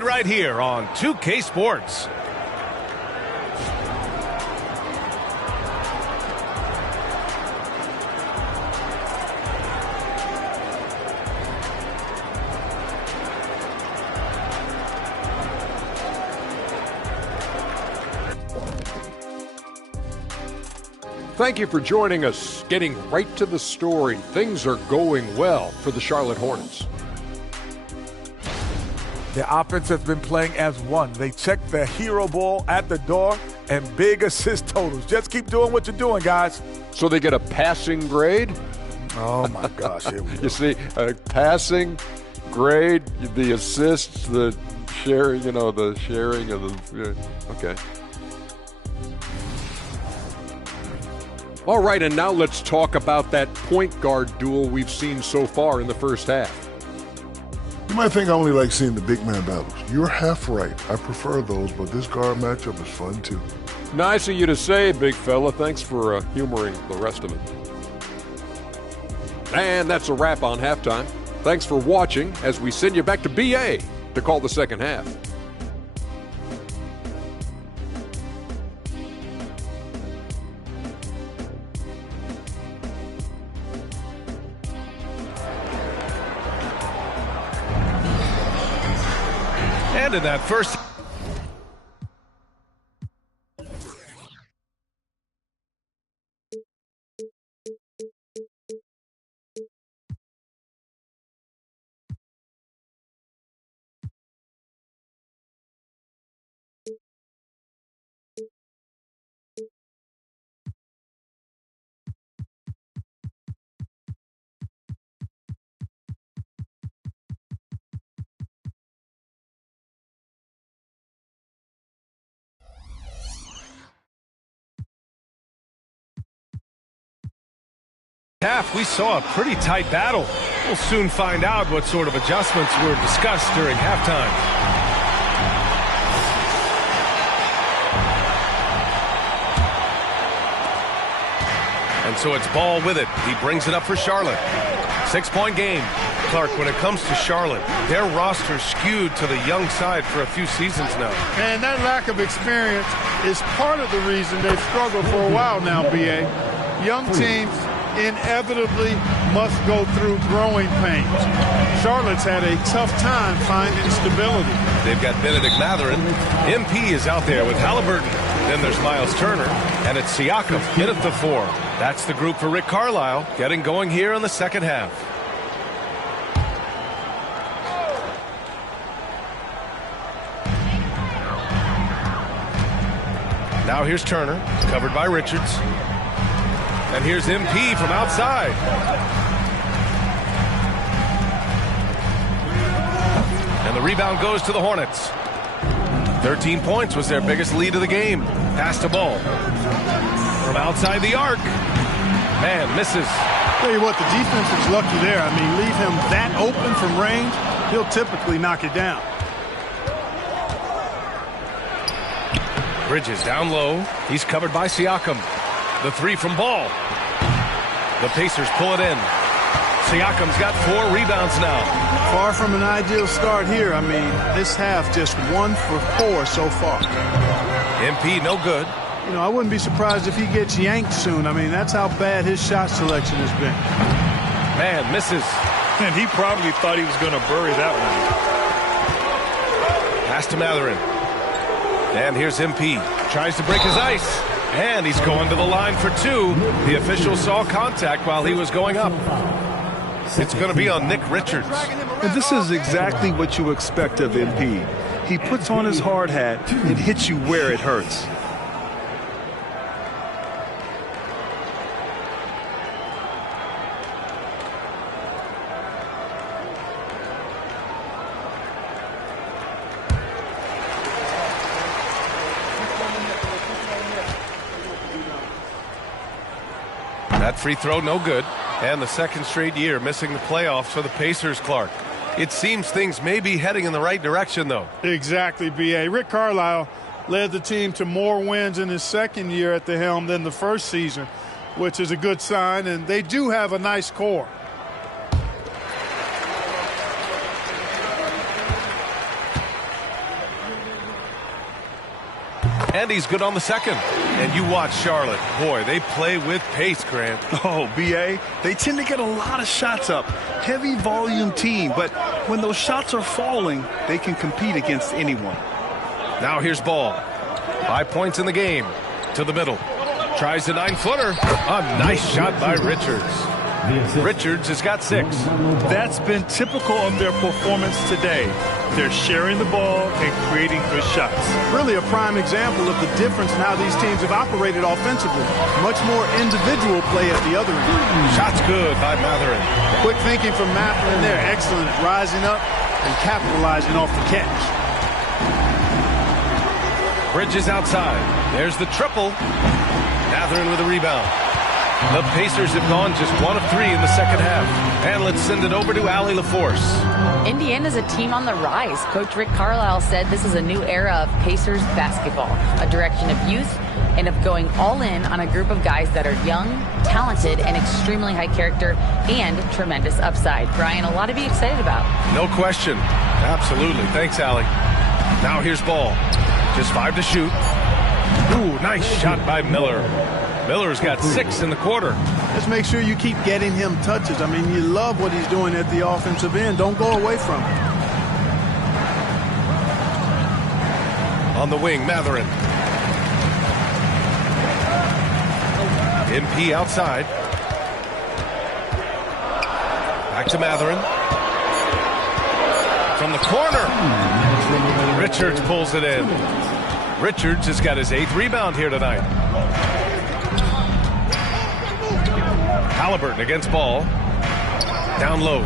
Right here on 2K Sports. Thank you for joining us. Getting right to the story, things are going well for the Charlotte Hornets. The offense has been playing as one. They check the hero ball at the door and big assist totals. Just keep doing what you're doing, guys. So they get a passing grade? Oh, my gosh. Here we go. You see, a passing grade, the assists, the sharing, the sharing of the okay. All right, and now let's talk about that point guard duel we've seen so far in the first half. You might think I only like seeing the big man battles. You're half right. I prefer those, but this guard matchup is fun too. Nice of you to say, big fella. Thanks for humoring the rest of it. And that's a wrap on halftime. Thanks for watching as we send you back to BA to call the second half. And in that first half, we saw a pretty tight battle. We'll soon find out what sort of adjustments were discussed during halftime. And so it's Ball with it. He brings it up for Charlotte. 6-point game. Clark, when it comes to Charlotte, their roster skewed to the young side for a few seasons now. And that lack of experience is part of the reason they've struggled for a while now, B.A. Young teams inevitably must go through growing pains. Charlotte's had a tough time finding stability. They've got Benedict Mathurin. MP is out there with Halliburton. Then there's Miles Turner, and it's Siakam in at the 4. That's the group for Rick Carlisle, getting going here in the second half. Now here's Turner, covered by Richards. And here's MP from outside. And the rebound goes to the Hornets. 13 points was their biggest lead of the game. Pass to Ball. From outside the arc. Man, misses. Tell you what, the defense is lucky there. I mean, leave him that open from range, he'll typically knock it down. Bridges down low. He's covered by Siakam. The 3 from Ball. The Pacers pull it in. Siakam's got 4 rebounds now. Far from an ideal start here. I mean, this half just 1 for 4 so far. MP no good. You know, I wouldn't be surprised if he gets yanked soon. I mean, that's how bad his shot selection has been. Man, misses. And he probably thought he was going to bury that one. Pass to Mathurin. And here's MP. Tries to break his ice. And he's going to the line for 2. The official saw contact while he was going up. It's going to be on Nick Richards. And this is exactly what you expect of MP. He puts on his hard hat and hits you where it hurts. That free throw, no good. And the second straight year missing the playoffs for the Pacers, Clark. It seems things may be heading in the right direction, though. Exactly, B.A. Rick Carlisle led the team to more wins in his second year at the helm than the first season, which is a good sign, and they do have a nice core. And he's good on the second. And you watch Charlotte. Boy, they play with pace, Grant. Oh, B.A., they tend to get a lot of shots up. Heavy volume team, but when those shots are falling, they can compete against anyone. Now here's Ball. 5 points in the game. To the middle. Tries a 9-footer. A nice shot by Richards. Richards has got 6. That's been typical of their performance today. They're sharing the ball and creating good shots. Really a prime example of the difference in how these teams have operated offensively. Much more individual play at the other end. Shot's good by Matherin. Quick thinking from Matherin there. Excellent at rising up and capitalizing off the catch. Bridges outside. There's the triple. Matherin with a rebound. The Pacers have gone just 1 of 3 in the second half. And let's send it over to Allie LaForce. Indiana's a team on the rise. Coach Rick Carlisle said this is a new era of Pacers basketball, a direction of youth and of going all in on a group of guys that are young, talented, and extremely high character and tremendous upside. Brian, a lot to be excited about. No question. Absolutely. Thanks, Allie. Now here's Ball. Just 5 to shoot. Ooh, nice shot by Miller. Miller's got 6 in the quarter. Let's make sure you keep getting him touches. I mean, you love what he's doing at the offensive end. Don't go away from him. On the wing, Matherin. MP outside. Back to Matherin. From the corner. Richards pulls it in. Richards has got his 8th rebound here tonight. Halliburton against Ball. Down low.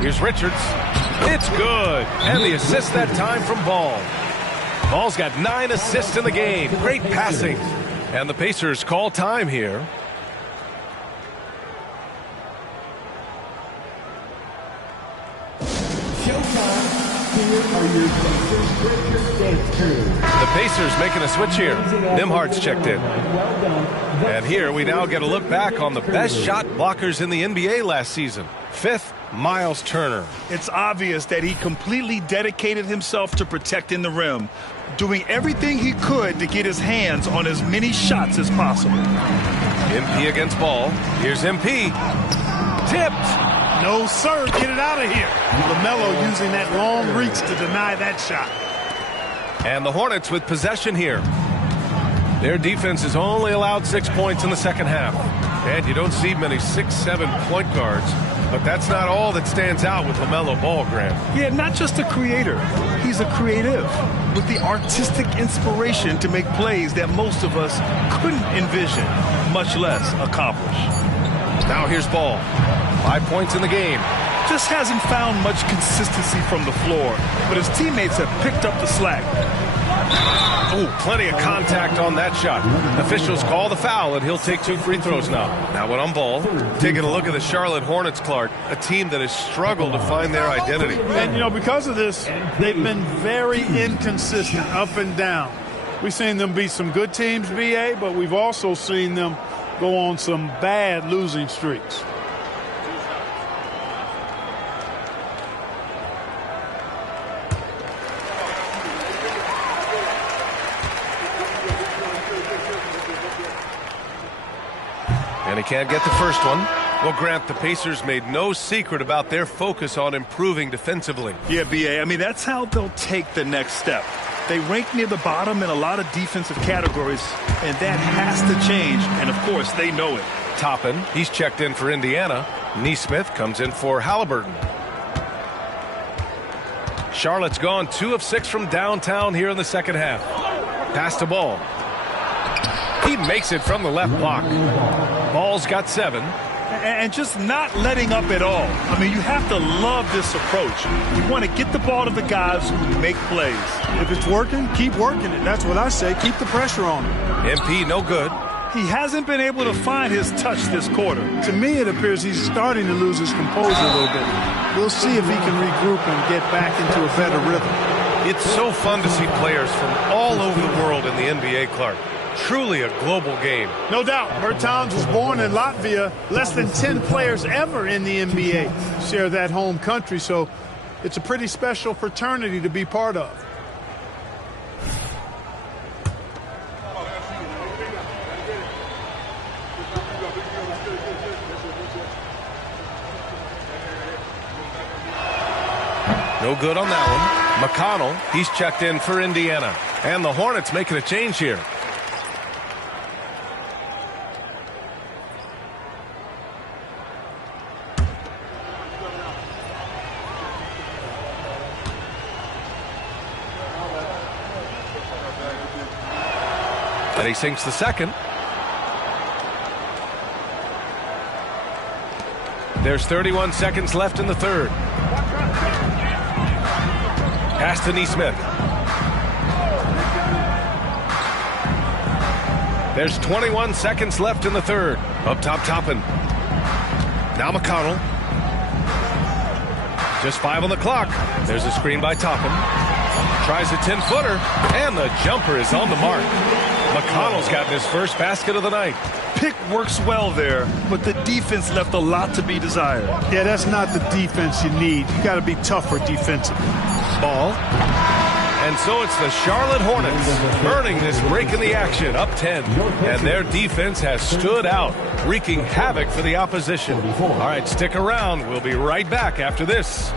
Here's Richards. It's good. And the assist that time from Ball. Ball's got 9 assists in the game. Great passing. And the Pacers call time here. The Pacers making a switch here. Nimhard's checked in. And here we now get a look back on the best shot blockers in the NBA last season. 5th, Miles Turner. It's obvious that he completely dedicated himself to protecting the rim, doing everything he could to get his hands on as many shots as possible. MP against Ball. Here's MP. Tipped. No, sir. Get it out of here. LaMelo using that long reach to deny that shot. And the Hornets with possession here. Their defense has only allowed 6 points in the second half. And you don't see many 6-7 point guards. But that's not all that stands out with LaMelo Ball, Grant. Yeah, not just a creator. He's a creative with the artistic inspiration to make plays that most of us couldn't envision, much less accomplish. Now here's Ball. 5 points in the game. Just hasn't found much consistency from the floor, but his teammates have picked up the slack. Ooh, plenty of contact on that shot. Officials call the foul, and he'll take 2 free throws now. Now when on Ball, taking a look at the Charlotte Hornets, Clark, a team that has struggled to find their identity. And, you know, because of this, they've been very inconsistent up and down. We've seen them beat some good teams, BA, but we've also seen them go on some bad losing streaks. And he can't get the first one. Well, Grant, the Pacers made no secret about their focus on improving defensively. Yeah, B.A., I mean, that's how they'll take the next step. They rank near the bottom in a lot of defensive categories, and that has to change, and, of course, they know it. Toppin, he's checked in for Indiana. Nesmith comes in for Halliburton. Charlotte's gone 2 of 6 from downtown here in the second half. Pass to Ball. He makes it from the left block. Ball's got 7. And just not letting up at all. I mean, you have to love this approach. You want to get the ball to the guys who make plays. If it's working, keep working it. That's what I say. Keep the pressure on him. MP, no good. He hasn't been able to find his touch this quarter. To me, it appears he's starting to lose his composure a little bit. We'll see if he can regroup and get back into a better rhythm. It's so fun to see players from all over the world in the NBA, Clark. Truly a global game. No doubt. Bertans was born in Latvia. Less than 10 players ever in the NBA share that home country, so it's a pretty special fraternity to be part of. No good on that one. McConnell, he's checked in for Indiana. And the Hornets making a change here. And he sinks the second. There's 31 seconds left in the third. Pass to Neesmith. There's 21 seconds left in the third. Up top, Toppin. Now McConnell. Just 5 on the clock. There's a screen by Toppin. Tries a 10-footer, and the jumper is on the mark. McConnell's gotten his first basket of the night. Pick works well there, but the defense left a lot to be desired. Yeah, that's not the defense you need. You got to be tougher defensively. Ball. And so it's the Charlotte Hornets earning this break in the action, up 10. And their defense has stood out, wreaking havoc for the opposition. All right, stick around. We'll be right back after this.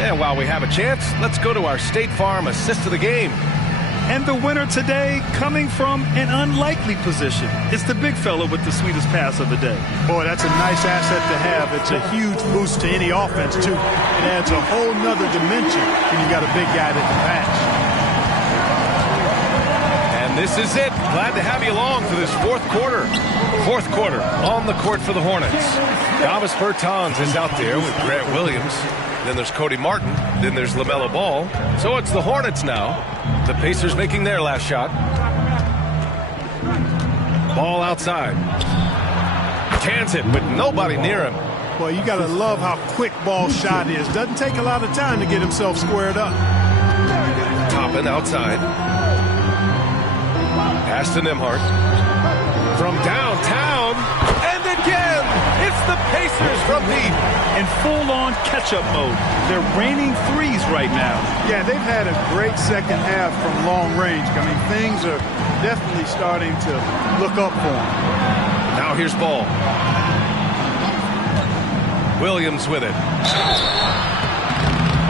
And while we have a chance, let's go to our State Farm assist of the game. And the winner today coming from an unlikely position. It's the big fella with the sweetest pass of the day. Boy, that's a nice asset to have. It's a huge boost to any offense, too. It adds a whole nother dimension when you got a big guy that can pass. And this is it. Glad to have you along for this fourth quarter. Fourth quarter on the court for the Hornets. Davis Bertans is out there with Grant Williams. Then there's Cody Martin. Then there's LaMelo Ball. So it's the Hornets now. The Pacers making their last shot. Ball outside. Cans it, but nobody near him. Well, you got to love how quick Ball's shot is. Doesn't take a lot of time to get himself squared up. Toppin outside. Pass to Nembhard. From downtown. And again, it's the Pacers from deep. In full-on catch-up mode. They're raining threes right now. Yeah, they've had a great second half from long range. I mean, things are definitely starting to look up for them. Now here's Ball. Williams with it.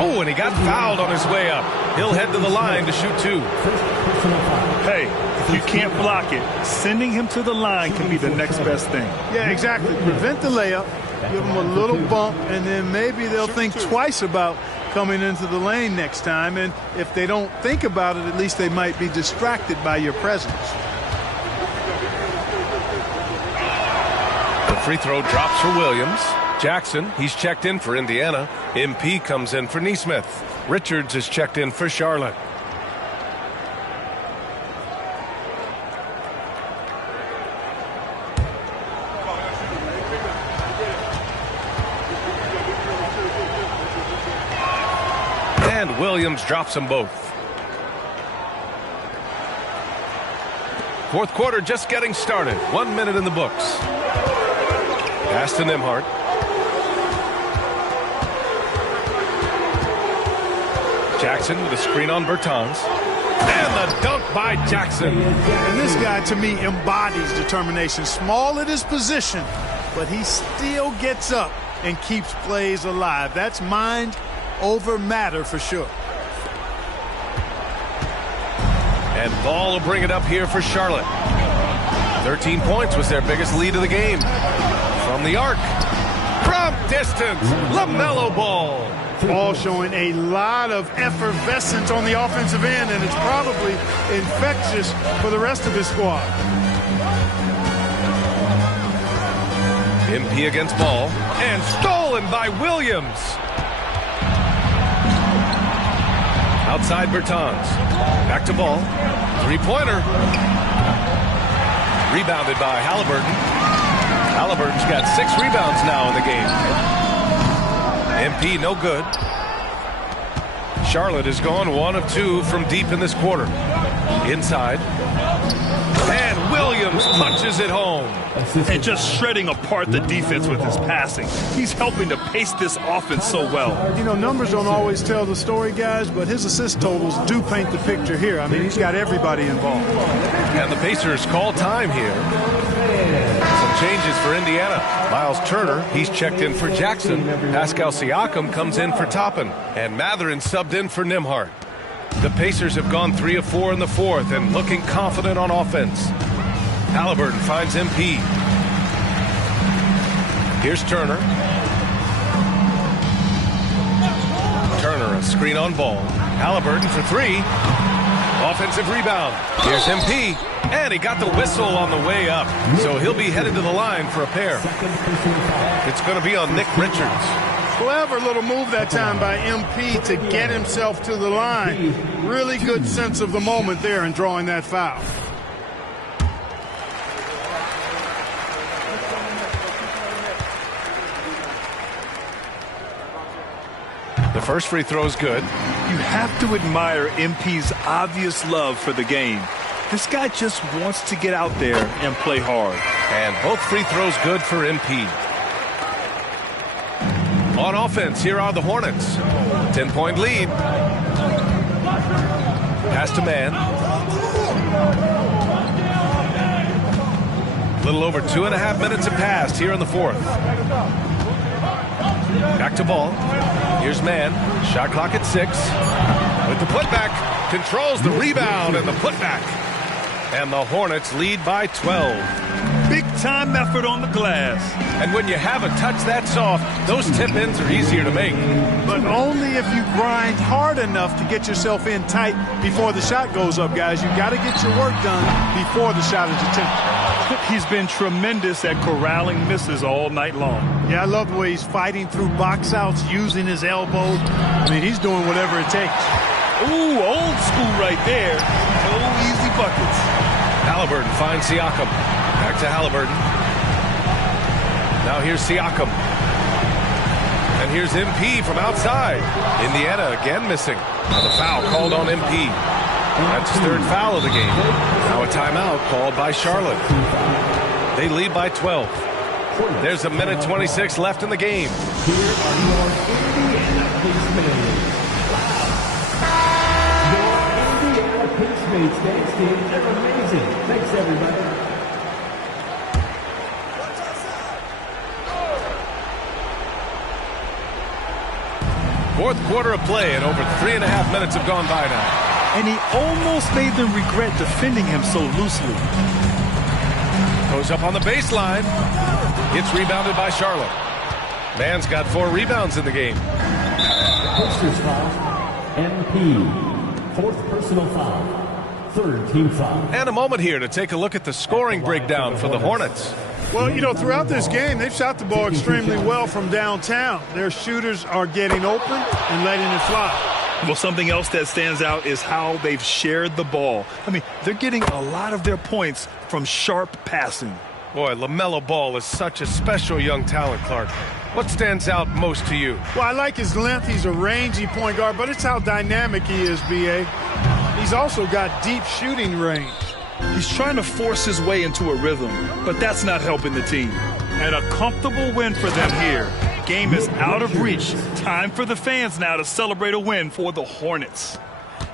Oh, and he got fouled on his way up. He'll head to the line to shoot two. Hey, if you can't block it, sending him to the line can be the next best thing. Yeah, exactly. Prevent the layup, give them a little bump, and then maybe they'll think twice about coming into the lane next time. And if they don't think about it, at least they might be distracted by your presence. The free throw drops for Williams. Jackson, he's checked in for Indiana. MP comes in for Neesmith. Richards is checked in for Charlotte. And Williams drops them both. Fourth quarter just getting started. 1 minute in the books. Pass to Nembhard. Jackson with a screen on Bertans. And the dunk by Jackson. And this guy, to me, embodies determination. Small at his position, but he still gets up and keeps plays alive. That's mind over matter for sure. And Ball will bring it up here for Charlotte. 13 points was their biggest lead of the game. From the arc. From distance, LaMelo Ball. Ball showing a lot of effervescence on the offensive end, and it's probably infectious for the rest of his squad. MP against Ball. And stolen by Williams. Outside Bertans. Back to Ball. Three-pointer. Rebounded by Halliburton. Halliburton's got 6 rebounds now in the game. MP no good. Charlotte has gone 1 of 2 from deep in this quarter. Inside. And Williams punches it home. And just shredding apart the defense with his passing. He's helping to pace this offense so well. You know, numbers don't always tell the story, guys, but his assist totals do paint the picture here. I mean, he's got everybody involved. And the Pacers call time here. Some changes for Indiana. Miles Turner, he's checked in for Jackson. Pascal Siakam comes in for Toppin. And Mathurin subbed in for Nembhard. The Pacers have gone 3 of 4 in the fourth and looking confident on offense. Halliburton finds MP. Here's Turner. Turner, a screen on Ball. Halliburton for 3. Offensive rebound. Here's MP. And he got the whistle on the way up. So he'll be headed to the line for a pair. It's going to be on Nick Richards. Clever little move that time by MP to get himself to the line. Really good sense of the moment there in drawing that foul. The first free throw is good. You have to admire MP's obvious love for the game. This guy just wants to get out there and play hard. And both free throws good for MP. On offense, here are the Hornets. 10-point lead. Pass to man. A little over 2.5 minutes have passed here in the fourth. Back to Ball. Here's man. Shot clock at 6. With the putback. Controls the rebound and the putback. And the Hornets lead by 12. Big time effort on the glass. And when you have a touch that soft, those tip-ins are easier to make. But only if you grind hard enough to get yourself in tight before the shot goes up, guys. You got to get your work done before the shot is attempted. He's been tremendous at corralling misses all night long. Yeah, I love the way he's fighting through box outs, using his elbows. I mean, he's doing whatever it takes. Ooh, old school right there. No easy buckets. Halliburton finds Siakam. Back to Halliburton. Now here's Siakam. And here's MP from outside. Indiana again missing. Now the foul called on MP. That's his third foul of the game. Now a timeout called by Charlotte. They lead by 12. There's a minute 26 left in the game. Here are your Indiana Pacemates. Your Indiana Pacemates dance teams are amazing. Thanks, everybody. Fourth quarter of play, and over 3.5 minutes have gone by now. And he almost made them regret defending him so loosely. Goes up on the baseline. Gets rebounded by Charlotte. Man's got 4 rebounds in the game. Pacers foul. MP. Fourth personal foul. Third team foul. And a moment here to take a look at the scoring breakdown for the Hornets. Well, you know, throughout this game, they've shot the ball extremely well from downtown. Their shooters are getting open and letting it fly. Well, something else that stands out is how they've shared the ball. I mean, they're getting a lot of their points from sharp passing. Boy, LaMelo Ball is such a special young talent, Clark. What stands out most to you? Well, I like his length. He's a rangy point guard, but it's how dynamic he is, B.A. He's also got deep shooting range. He's trying to force his way into a rhythm, but that's not helping the team. And a comfortable win for them here. Game is out of reach. Time for the fans now to celebrate a win for the Hornets.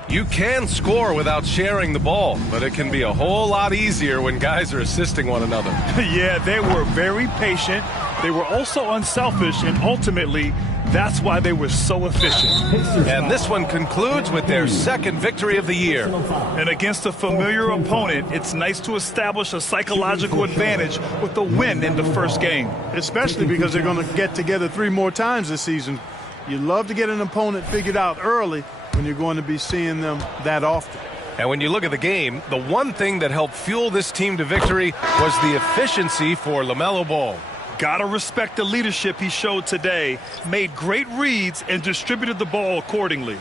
You can score without sharing the ball, but it can be a whole lot easier when guys are assisting one another. Yeah, they were very patient. They were also unselfish, and ultimately, that's why they were so efficient. And this one concludes with their second victory of the year. And against a familiar opponent, it's nice to establish a psychological advantage with a win in the first game. Especially because they're going to get together 3 more times this season. You love to get an opponent figured out early when you're going to be seeing them that often. And when you look at the game, the one thing that helped fuel this team to victory was the efficiency for LaMelo Ball. Gotta respect the leadership he showed today. Made great reads and distributed the ball accordingly.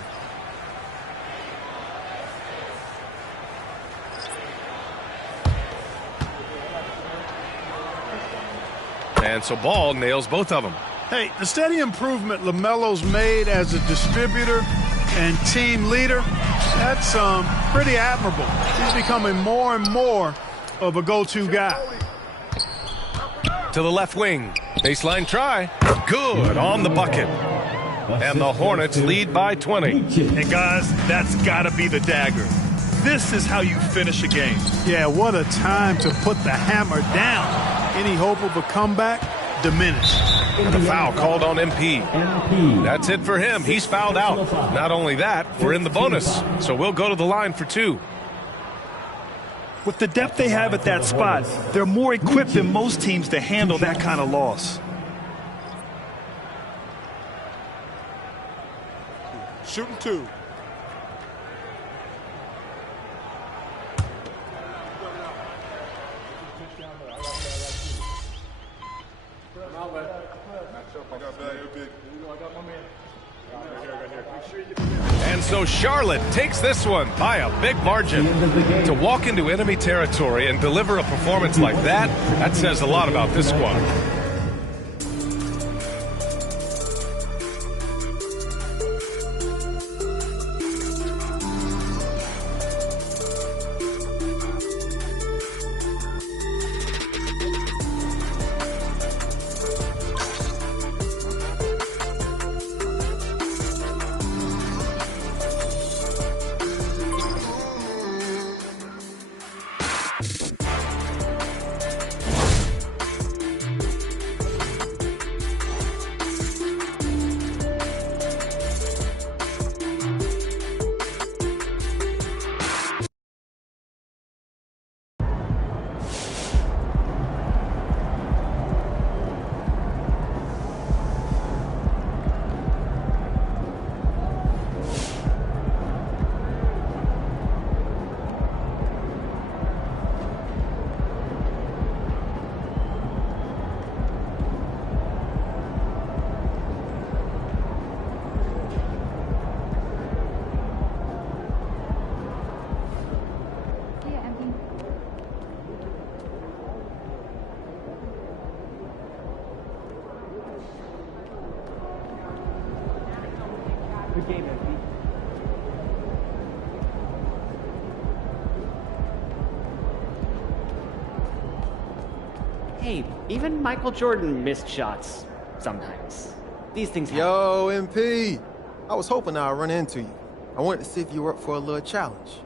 And so Ball nails both of them. Hey, the steady improvement LaMelo's made as a distributor and team leader. That's pretty admirable. He's becoming more and more of a go-to guy. To the left wing. Baseline try. Good on the bucket. And the Hornets lead by 20. And guys, that's got to be the dagger. This is how you finish a game. Yeah, what a time to put the hammer down. Any hope of a comeback diminished. And a foul called on MP. That's it for him. He's fouled out. Not only that, we're in the bonus. So we'll go to the line for 2. With the depth they have at that spot, they're more equipped than most teams to handle that kind of loss. Shooting 2. And so Charlotte takes this one by a big margin. To walk into enemy territory and deliver a performance like that, that says a lot about this squad. Good game, MP. Hey, even Michael Jordan missed shots sometimes. These things happen. Yo, MP. I was hoping I'd run into you. I wanted to see if you were up for a little challenge.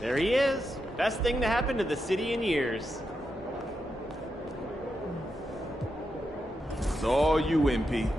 There he is. Best thing to happen to the city in years. It's all you, MP.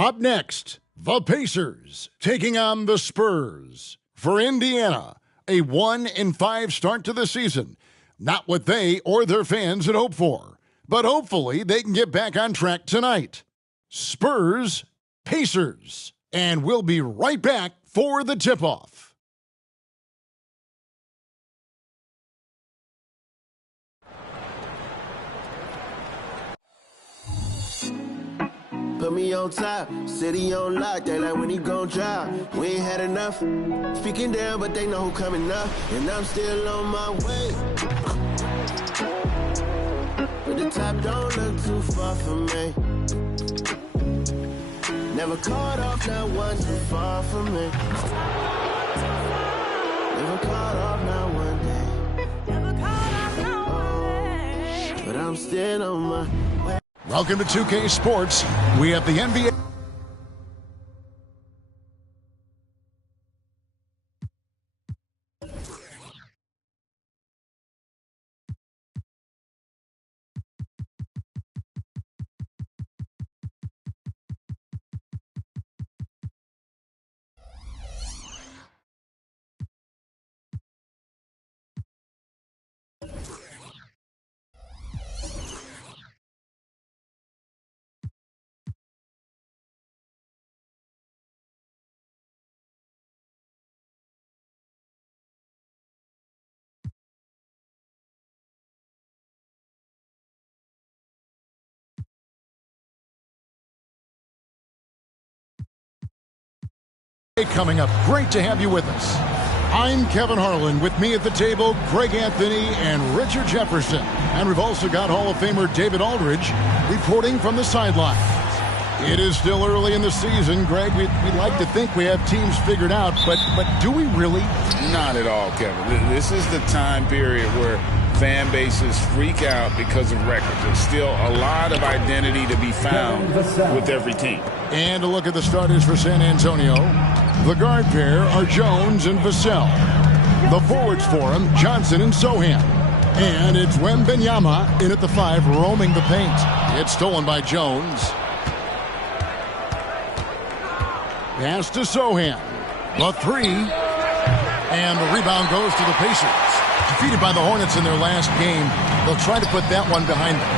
Up next, the Pacers taking on the Spurs. For Indiana, a 1-5 start to the season. Not what they or their fans had hoped for, but hopefully they can get back on track tonight. Spurs, Pacers, and we'll be right back for the tip-off. Put me on top, city on lock, they like when he gon' drop. We ain't had enough, speaking down, but they know who coming up, and I'm still on my way. But the top don't look too far from me. Never caught off, not one too far from me. Never caught off, not one day. Oh, but I'm still on my way. Welcome to 2K Sports. We have the NBA. Coming up. Great to have you with us. I'm Kevin Harlan. With me at the table, Greg Anthony and Richard Jefferson. And we've also got Hall of Famer David Aldridge reporting from the sidelines. It is still early in the season, Greg. We'd like to think we have teams figured out, but do we really? Not at all, Kevin. This is the time period where fan bases freak out because of records. There's still a lot of identity to be found with every team. And a look at the starters for San Antonio. The guard pair are Jones and Vassell. The forwards for him, Johnson and Sohan. And it's Wembanyama in at the 5, roaming the paint. It's stolen by Jones. Pass to Sohan. The 3. And the rebound goes to the Pacers. Defeated by the Hornets in their last game. They'll try to put that one behind them.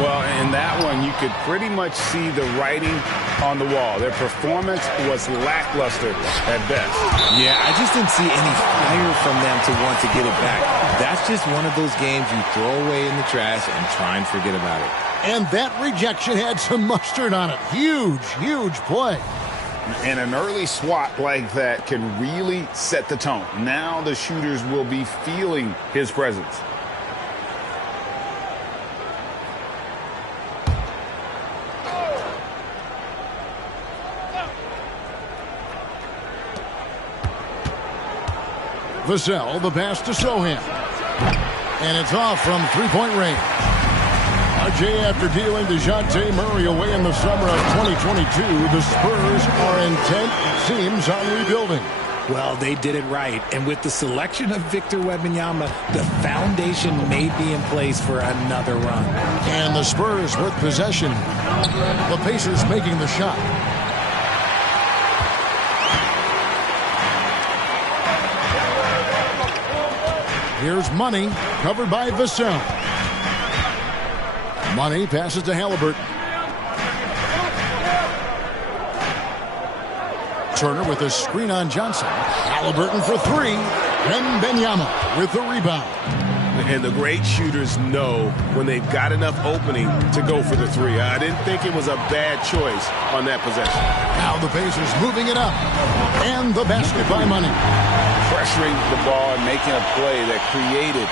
Well, in that one, you could pretty much see the writing on the wall. Their performance was lackluster at best. Yeah, I just didn't see any fire from them to want to get it back. That's just one of those games you throw away in the trash and try and forget about it. And that rejection had some mustard on it. Huge, huge play. And an early swat like that can really set the tone. Now the shooters will be feeling his presence. Vassell, the pass to Sohan. And it's off from three-point range. RJ, after dealing DeJounte Murray away in the summer of 2022, the Spurs are intent, it seems, on rebuilding. Well, they did it right. And with the selection of Victor Wembanyama, the foundation may be in place for another run. And the Spurs with possession. The Pacers making the shot. Here's Money, covered by Vassell. Money passes to Halliburton. Turner with a screen on Johnson. Halliburton for 3. Wembanyama with the rebound. And the great shooters know when they've got enough opening to go for the 3. I didn't think it was a bad choice on that possession. Now the Pacers moving it up. And the basket by Money. Pressuring the ball and making a play that created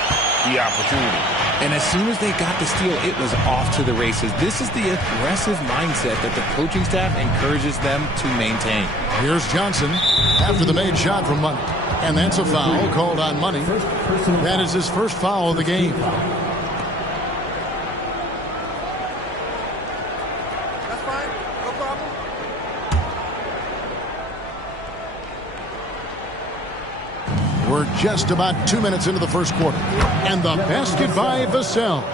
the opportunity. And as soon as they got the steal, it was off to the races. This is the aggressive mindset that the coaching staff encourages them to maintain. Here's Johnson after the made shot from Money. And that's a foul called on Money. That is his first foul of the game. That's fine. No problem. We're We're just about 2 minutes into the first quarter. And the basket by Vassell.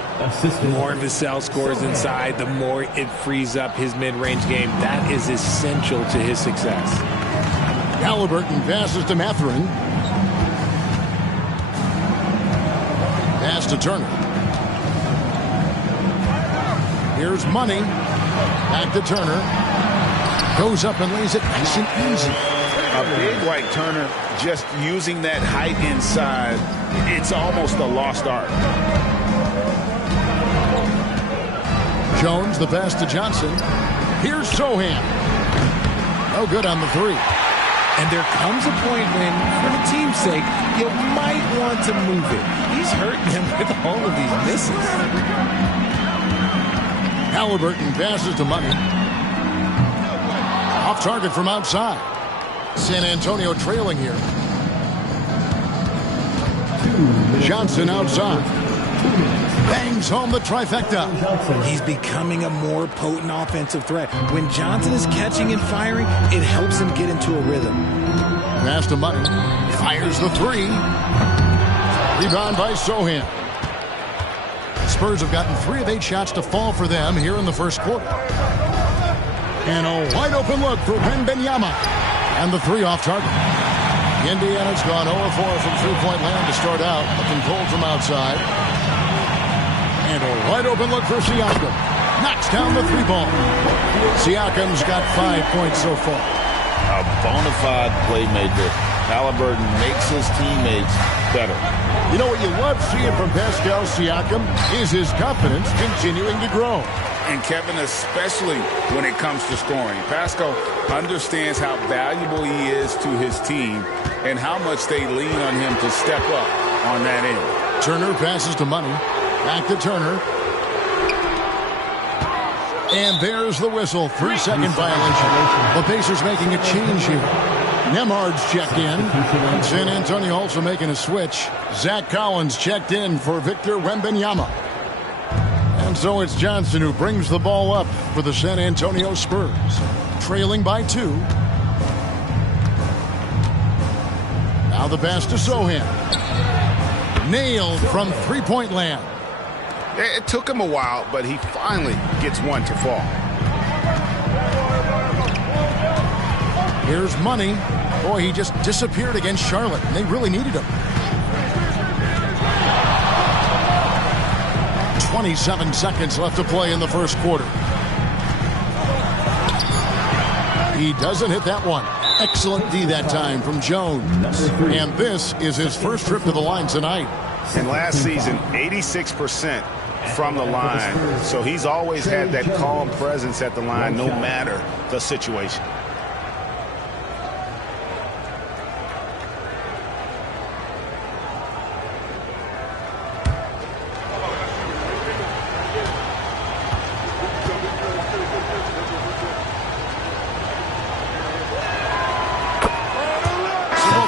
The more Vassell scores inside, the more it frees up his mid-range game. That is essential to his success. Halliburton passes to Mathurin. Pass to Turner. Here's Money. Back to Turner. Goes up and lays it nice and easy. A big like Turner, just using that height inside, it's almost a lost art. Jones, the pass to Johnson. Here's Sohan. No good on the three. And there comes a point when, for the team's sake, you might want to move it. He's hurting him with all of these misses. Halliburton passes to Money. Off target from outside. San Antonio trailing here. Johnson outside. Bangs home the trifecta. He's becoming a more potent offensive threat. When Johnson is catching and firing, it helps him get into a rhythm. Pass to Money. Fires the three. Rebound by Sohan. Spurs have gotten 3 of 8 shots to fall for them here in the first quarter. And a wide open look for Wembanyama. And the three off target. Indiana's gone 0-4 from three-point land to start out. Looking cold from outside. And a wide open look for Siakam. Knocks down the three ball. Siakam's got 5 points so far. A bona fide playmaker. Halliburton makes his teammates better. You know what you love seeing from Pascal Siakam is his confidence continuing to grow. And Kevin, especially when it comes to scoring. Pascal understands how valuable he is to his team and how much they lean on him to step up on that end. Turner passes to Money. Back to Turner. And there's the whistle. 3-second violation. The Pacers making a change here. Nemhard's checked in. San Antonio also making a switch. Zach Collins checked in for Victor Wembanyama. And so it's Johnson who brings the ball up for the San Antonio Spurs. Trailing by 2. Now the pass to Sohan. Nailed from three-point land. It took him a while, but he finally gets one to fall. Here's Money. Boy, he just disappeared against Charlotte, and they really needed him. 27 seconds left to play in the first quarter. He doesn't hit that one. Excellent D that time from Jones. And this is his first trip to the line tonight. And last season, 86% from the line. So he's always had that calm presence at the line no matter the situation.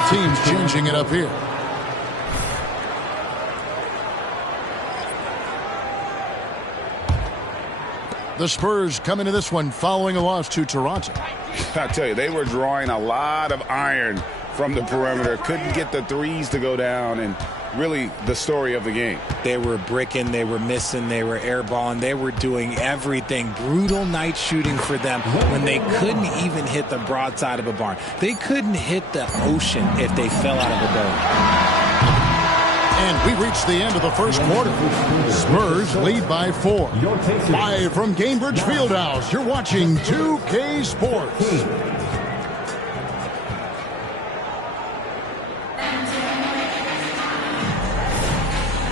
Teams changing it up here. The Spurs come into this one following a loss to Toronto. I tell you, they were drawing a lot of iron from the perimeter. Couldn't get the threes to go down, and really the story of the game. They were bricking, they were missing, they were airballing, they were doing everything. Brutal night shooting for them when they couldn't even hit the broadside of a barn. They couldn't hit the ocean if they fell out of a boat. And we reached the end of the first quarter. Spurs lead by 4. Live from Gainbridge Fieldhouse, you're watching 2K Sports.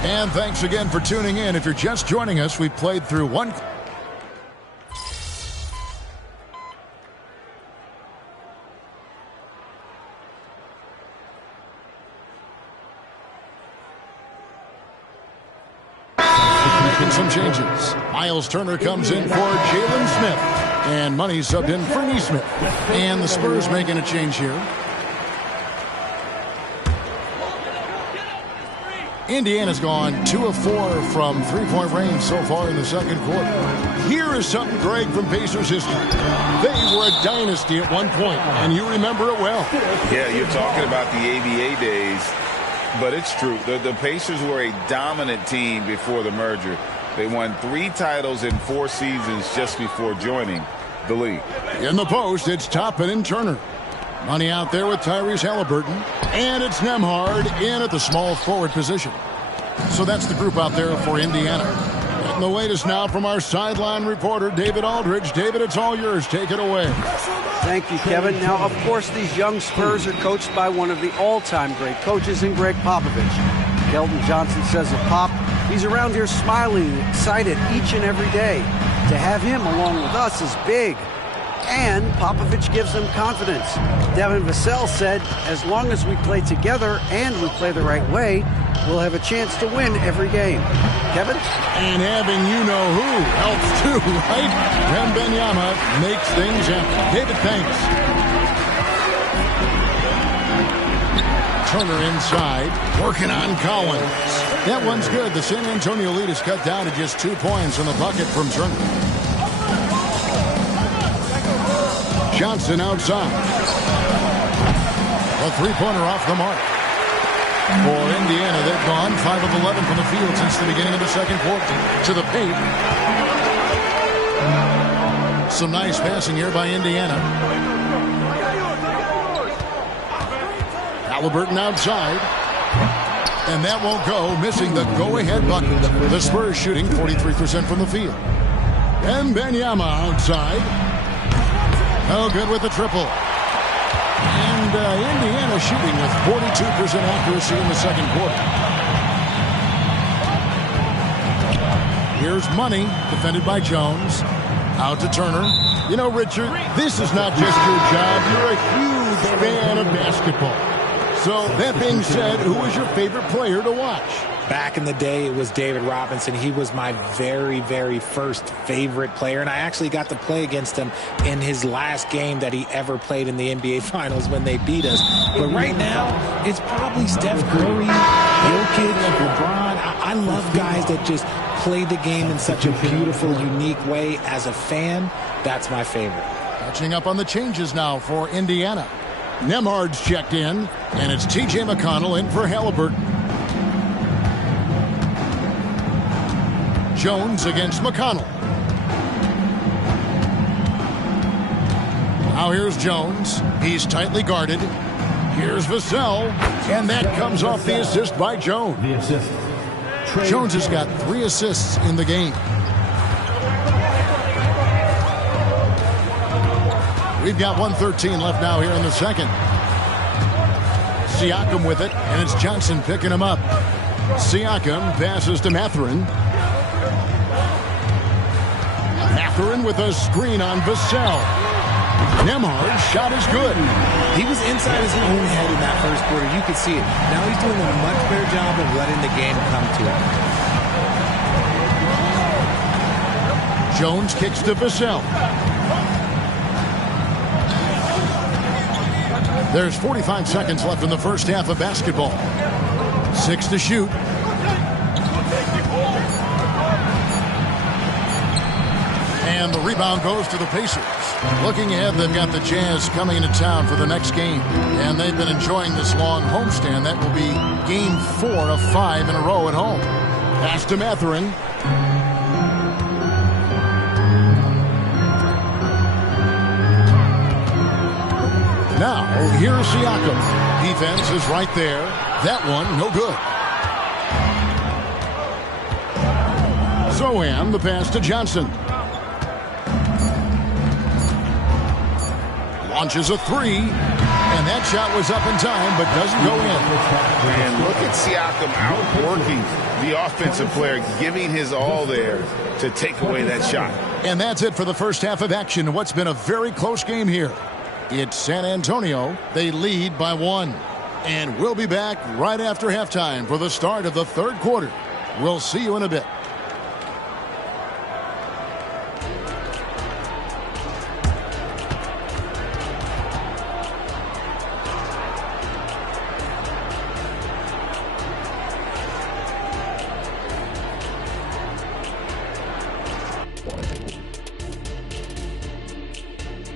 And thanks again for tuning in. If you're just joining us, we played through one. Making some changes. Miles Turner comes in for Jalen Smith. And Money subbed in for Neesmith. And the Spurs making a change here. Indiana's gone 2 of 4 from three-point range so far in the second quarter. Here is something, Greg, from Pacers history. They were a dynasty at one point, and you remember it well. Yeah, you're talking about the ABA days. But it's true. The Pacers were a dominant team before the merger. They won 3 titles in 4 seasons just before joining the league. In the post, it's Toppin and Turner. Money out there with Tyrese Halliburton. And it's Nembhard in at the small forward position. So that's the group out there for Indiana. Getting the latest now from our sideline reporter, David Aldridge. David, it's all yours. Take it away. Thank you, Kevin. Now, of course, these young Spurs are coached by one of the all-time great coaches in Greg Popovich. Keldon Johnson says of Pop, he's around here smiling and excited each and every day. To have him along with us is big. And Popovich gives them confidence. Devin Vassell said, as long as we play together and we play the right way, we'll have a chance to win every game. Kevin? And having you-know-who helps too, right? Wembanyama makes things happen. David, thanks. Turner inside, working on Collins. That one's good. The San Antonio lead is cut down to just 2 points on the bucket from Turner. Johnson outside. A three-pointer off the mark. For Indiana, they've gone 5 of 11 from the field since the beginning of the second quarter. To the paint. Some nice passing here by Indiana. Halliburton outside. And that won't go, missing the go-ahead bucket. The Spurs shooting 43% from the field. And Wembanyama outside. Oh, good with the triple. And Indiana shooting with 42% accuracy in the second quarter. Here's Money, defended by Jones. Out to Turner. You know, Richard, this is not just your job. You're a huge fan of basketball. So, that being said, who is your favorite player to watch? Back in the day, it was David Robinson. He was my very, very first favorite player, and I actually got to play against him in his last game that he ever played in the NBA Finals when they beat us. But right now, it's probably Steph Curry, Jokic, LeBron. I love guys that just play the game in such a beautiful, unique way. As a fan, that's my favorite. Catching up on the changes now for Indiana. Nembhard's checked in, and it's T.J. McConnell in for Halliburton. Jones against McConnell. Now here's Jones. He's tightly guarded. Here's Vassell. And that comes off the assist by Jones. The assist. Jones has got 3 assists in the game. We've got 1:13 left now here in the second. Siakam with it, and it's Johnson picking him up. Siakam passes to Mathurin. Mathurin with a screen on Vassell. Nembhard's shot is good. He was inside his own head in that first quarter. You could see it. Now he's doing a much better job of letting the game come to him. Jones kicks to Vassell. There's 45 seconds left in the first half of basketball. 6 to shoot. And the rebound goes to the Pacers. Looking ahead, they've got the Jazz coming into town for the next game. And they've been enjoying this long homestand. That will be game 4 of 5 in a row at home. Pass to Mathurin. Now, here's Siakam. Defense is right there. That one, no good. Zohan, the pass to Johnson. Launches a 3, and that shot was up in time, but doesn't go in. And look at Siakam outworking the offensive player, giving his all there to take away that shot. And that's it for the first half of action. What's been a very close game here. It's San Antonio. They lead by 1. And we'll be back right after halftime for the start of the third quarter. We'll see you in a bit.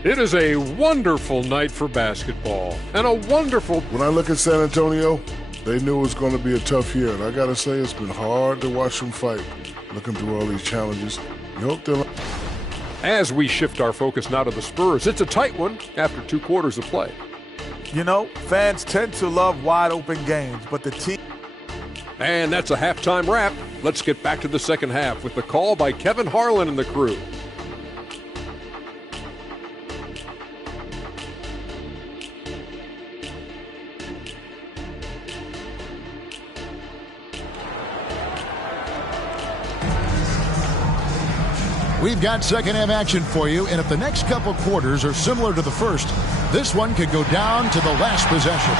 It is a wonderful night for basketball and a wonderful... When I look at San Antonio, They knew it was going to be a tough year, and I got to say, it's been hard to watch them fight, looking through all these challenges. You hope they'll... As we shift our focus now to the Spurs, it's a tight one after 2 quarters of play. You know, fans tend to love wide-open games, but the team... And that's a halftime wrap. Let's get back to the second half with the call by Kevin Harlan and the crew. We've got second half action for you, and if the next couple quarters are similar to the first, this one could go down to the last possession.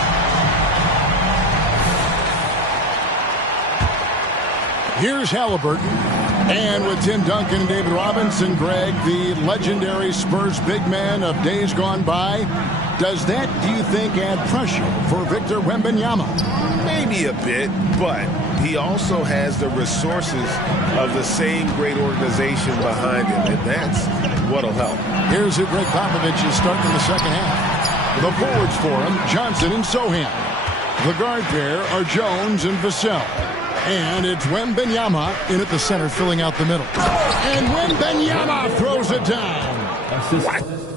Here's Halliburton. And with Tim Duncan and David Robinson, Greg, the legendary Spurs big man of days gone by, does that, do you think, add pressure for Victor Wembanyama? Maybe a bit, but he also has the resources of the same great organization behind him, and that's what'll help. Here's who Greg Popovich is starting in the second half. The forwards for him, Johnson and Sohan. The guard pair are Jones and Vassell. And it's Wembanyama in at the center, filling out the middle. And Wembanyama throws it down. Assist